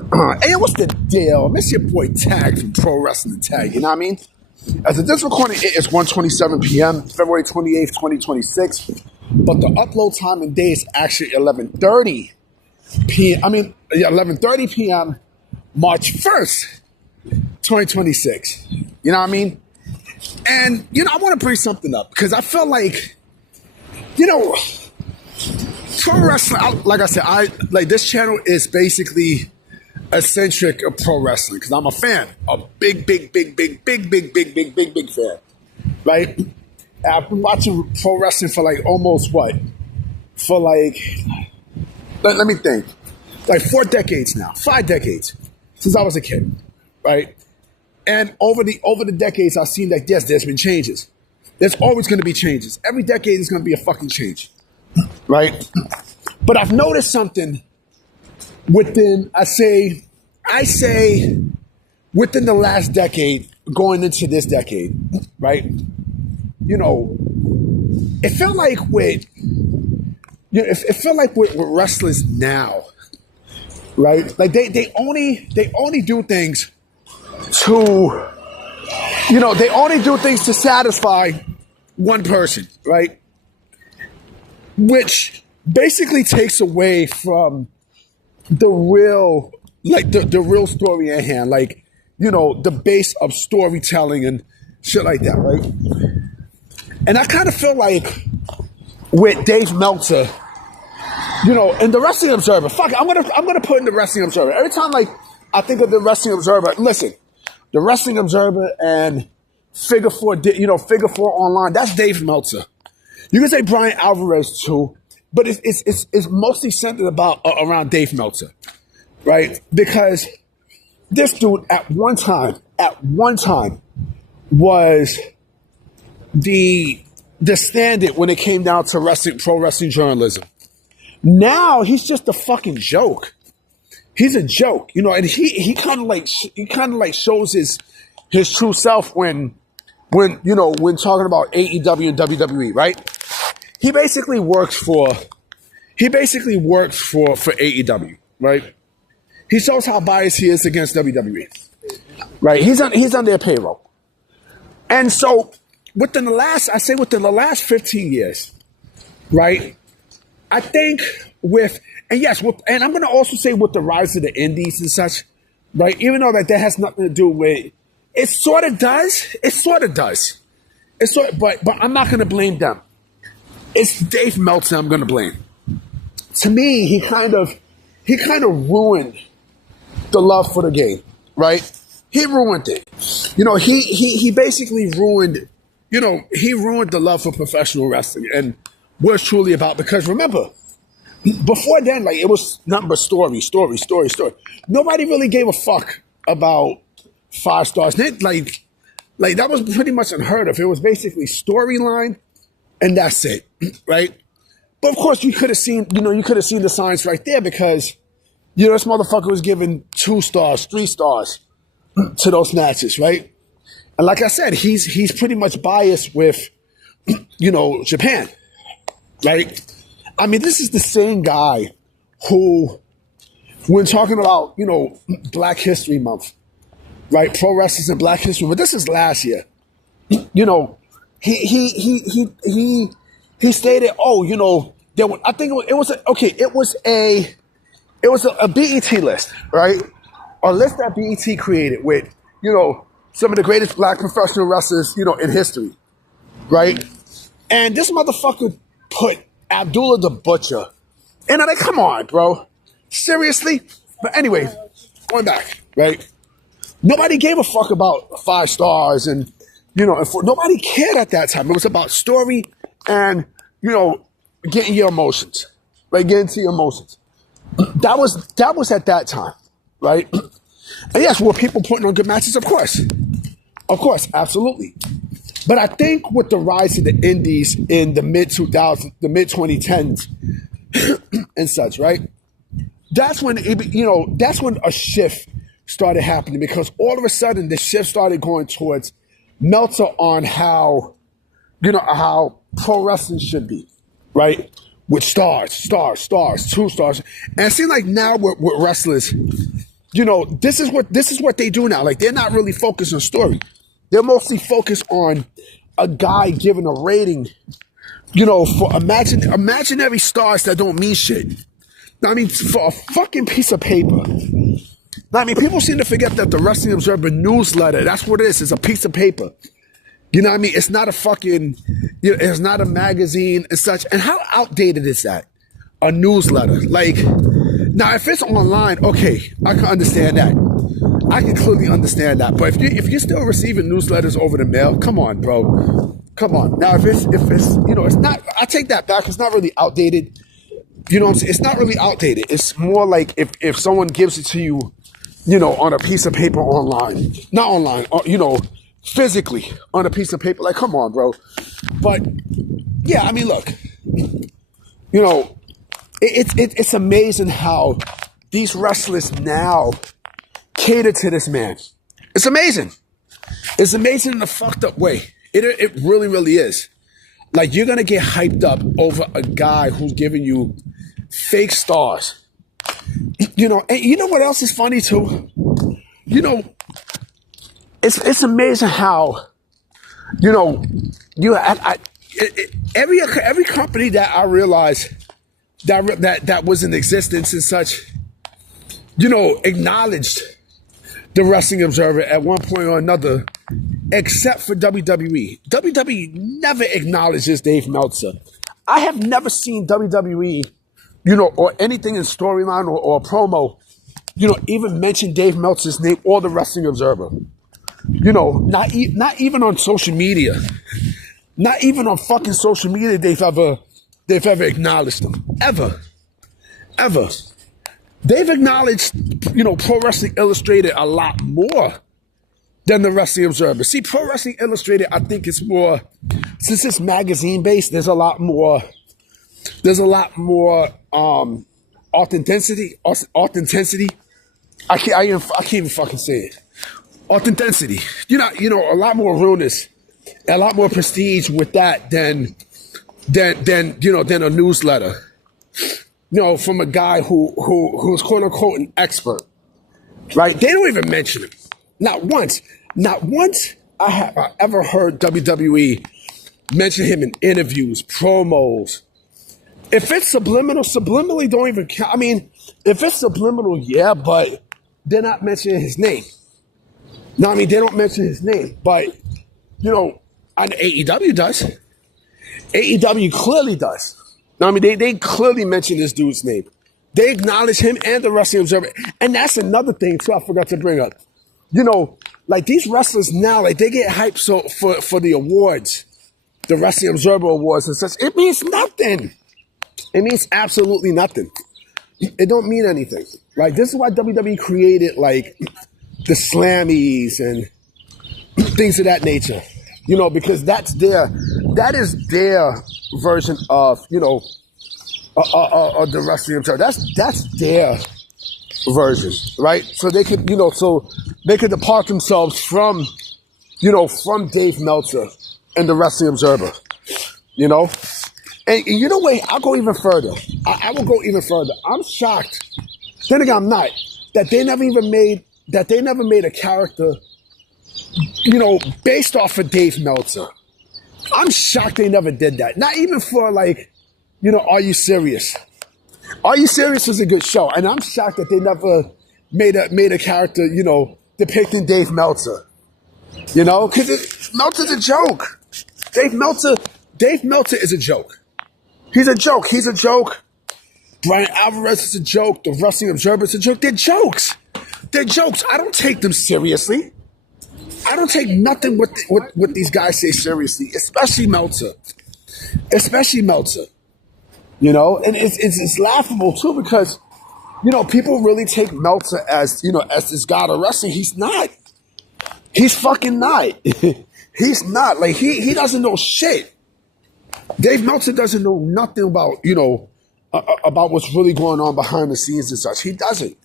Hey, what's the deal? Miss your boy Tag from Pro Wrestling Tag, you know what I mean? As of this recording, it is 1:27 p.m., February 28th, 2026. But the upload time and day is actually 11:30 p.m. 11:30 p.m., March 1st, 2026. You know what I mean? And, I want to bring something up because I feel like, pro wrestling, like I said, this channel is basically eccentric of pro wrestling because I'm a fan, a big fan, right? I've been watching pro wrestling for almost what? For let me think, 4 decades now, 5 decades since I was a kid, right? And over the decades, I've seen that yes, there's been changes. There's always going to be changes. Every decade there's going to be a fucking change, right? But I've noticed something within, I say, within the last decade, going into this decade, right? It felt like with wrestlers now, right? Like they only do things to, they only do things to satisfy one person, right? Which basically takes away from the real, the real story at hand, the base of storytelling and shit like that, right? And I kind of feel like with Dave Meltzer, in the Wrestling Observer, fuck it, I'm gonna put in the Wrestling Observer. Every time I think of the Wrestling Observer, listen, the Wrestling Observer and Figure 4, Figure 4 Online, that's Dave Meltzer. You can say Brian Alvarez too, but it's mostly centered around Dave Meltzer, right? Because this dude at one time was the standard when it came down to pro wrestling journalism. Now he's just a fucking joke. He's a joke, and he kind of shows his true self when talking about AEW and WWE, right? He basically works for AEW, right? He shows how biased he is against WWE, right? He's on their payroll. And so within the last 15 years, right? I think and I'm going to also say with the rise of the indies and such, right? Even though that has nothing to do with, it sort of does. But I'm not going to blame them. It's Dave Meltzer I'm going to blame. To me, he kind of ruined the love for the game, right? He ruined it. He basically ruined, he ruined the love for professional wrestling and what it's truly about. Because remember, before then, it was nothing but story. Nobody really gave a fuck about 5 stars. That was pretty much unheard of. It was basically storyline, and that's it, right? But of course, you could have seen the signs right there because, this motherfucker was giving 2 stars, 3 stars to those matches, right? And like I said, he's pretty much biased with, Japan, right? I mean, this is the same guy who, when talking about, Black History Month, right? Pro Wrestlers and Black History, but this is last year. He stated, I think it was a BET list, right? A list that BET created with, some of the greatest black professional wrestlers, in history, right? And this motherfucker put Abdullah the Butcher. And I'm like, come on, bro. Seriously? But anyway, going back, right? Nobody gave a fuck about 5 stars and, nobody cared at that time. It was about story and, getting your emotions, right? Getting to your emotions. That was at that time, right? And yes, were people putting on good matches? Of course, absolutely. But I think with the rise of the indies in the mid 2000s, the mid 2010s and such, right? That's when that's when a shift started happening because all of a sudden the shift started going towards Meltzer on how pro wrestling should be, right? With stars, 2 stars. And it seems like now with wrestlers, this is what they do now. Like, they're not really focused on story. They're mostly focused on a guy giving a rating, for imaginary stars that don't mean shit. I mean, for a fucking piece of paper. I mean, people seem to forget that the Wrestling Observer newsletter, that's what it is. It's a piece of paper. You know what I mean? It's not a fucking, it's not a magazine and such. And how outdated is that? A newsletter. Like, now if it's online, okay, I can understand that. I can clearly understand that. But if you're still receiving newsletters over the mail, come on, bro. Come on. Now, if it's, it's not, I take that back. It's not really outdated. You know what I'm saying? It's not really outdated. It's more like if someone gives it to you, on a piece of paper online. Not online, physically on a piece of paper. Like, come on, bro. But, yeah, I mean, look. It's amazing how these wrestlers now cater to this man. It's amazing. It's amazing in a fucked up way. It really, really is. Like, you're going to get hyped up over a guy who's giving you fake stars. And you know what else is funny too? It's amazing how, every company that I realized that was in existence and such, acknowledged the Wrestling Observer at one point or another, except for WWE. WWE never acknowledges Dave Meltzer. I have never seen WWE, or anything in storyline or promo, even mention Dave Meltzer's name or the Wrestling Observer. Not even on social media. Not even on fucking social media they've ever acknowledged them. Ever. They've acknowledged, Pro Wrestling Illustrated a lot more than the Wrestling Observer. See, Pro Wrestling Illustrated, I think it's more, since it's magazine based, there's a lot more authenticity. I can't even fucking say it. Authenticity. A lot more realness, a lot more prestige with that than a newsletter. From a guy who's quote unquote an expert. Right? They don't even mention him. Not once I have ever heard WWE mention him in interviews, promos. If it's subliminally don't even count. I mean, if it's subliminal, yeah, but they're not mentioning his name. No, I mean, they don't mention his name. But, and AEW does. AEW clearly does. No, I mean, they clearly mention this dude's name. They acknowledge him and the Wrestling Observer. And that's another thing, too, I forgot to bring up. Like these wrestlers now, like they get hyped for the awards, the Wrestling Observer Awards and such. It means nothing. It means absolutely nothing. It don't mean anything. Right? This is why WWE created like the Slammies and things of that nature. Because that is their version of, the Wrestling Observer. That's their version, right? So they could, depart themselves from Dave Meltzer and the Wrestling Observer, And wait, I'll go even further. I will go even further. I'm shocked. Then again, I'm not. That they never made a character, based off of Dave Meltzer. I'm shocked they never did that. Not even for like, Are You Serious? Are You Serious was a good show. And I'm shocked that they never made a character, depicting Dave Meltzer. Because Meltzer's a joke. Dave Meltzer is a joke. He's a joke. Brian Alvarez is a joke. The Wrestling Observer is a joke. They're jokes. I don't take them seriously. I don't take nothing what these guys say seriously, especially Meltzer. And it's laughable too because, people really take Meltzer as this god of wrestling. He's not. He's fucking not. He's not. Like he doesn't know shit. Dave Meltzer doesn't know nothing about, about what's really going on behind the scenes and such. He doesn't.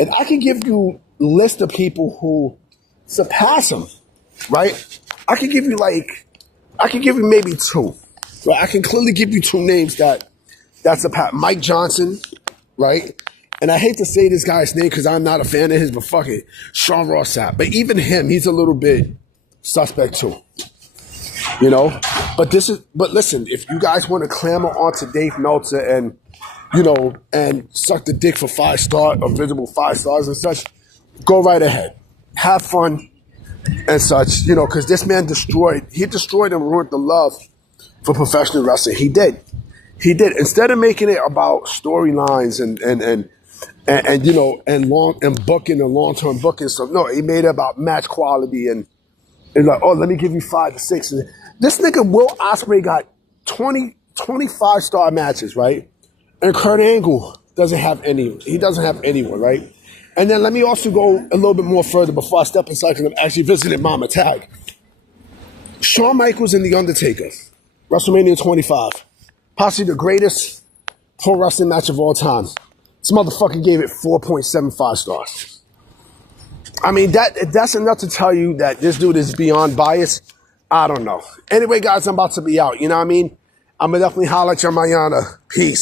And I can give you a list of people who surpass him, right? I can give you maybe two. Right? I can clearly give you two names that surpass Mike Johnson, right? and I hate to say this guy's name because I'm not a fan of his, but fuck it, Sean Ross Sapp. But even him, he's a little bit suspect too. You know? But listen, if you guys want to clamor onto Dave Meltzer and, you know, and suck the dick for 5-star or visible 5 stars and such, go right ahead. Have fun and such, you know, because this man destroyed and ruined the love for professional wrestling. He did. Instead of making it about storylines and you know, and booking and long-term booking stuff, no, he made it about match quality and like, oh, let me give you 5 to 6. And this nigga Will Ospreay got 25-star matches, right? And Kurt Angle doesn't have any. He doesn't have anyone, right? And then let me also go a little bit more further before I step inside because I'm actually visiting Mama Tag. Shawn Michaels and The Undertaker, WrestleMania 25. Possibly the greatest pro wrestling match of all time. This motherfucker gave it 4.75 stars. I mean, that's enough to tell you that this dude is beyond bias. I don't know. Anyway, guys, I'm about to be out. You know what I mean? I'm going to definitely holler at you mañana. Peace.